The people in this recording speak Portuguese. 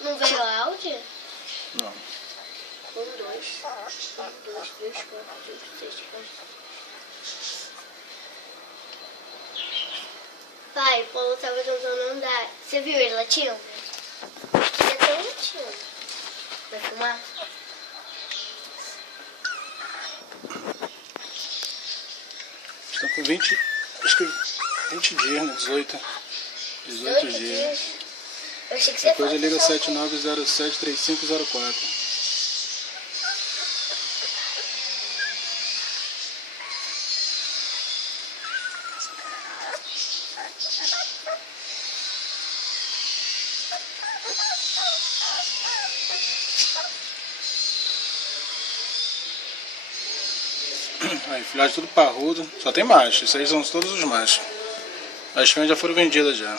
Não veio áudio? Não. 1, 2, 3, 4, 5, 6, 7. Pai, o Paulo tava tentando andar. Você viu ele latindo? Ele até latindo. Vai fumar? Está com 20, acho que 20 dias, né? 18 dias. Eu achei que você Depois fosse liga só 7907-3504. Aí, filhote tudo parrudo, só tem macho, esses aí são todos os machos. As fêmeas já foram vendidas já.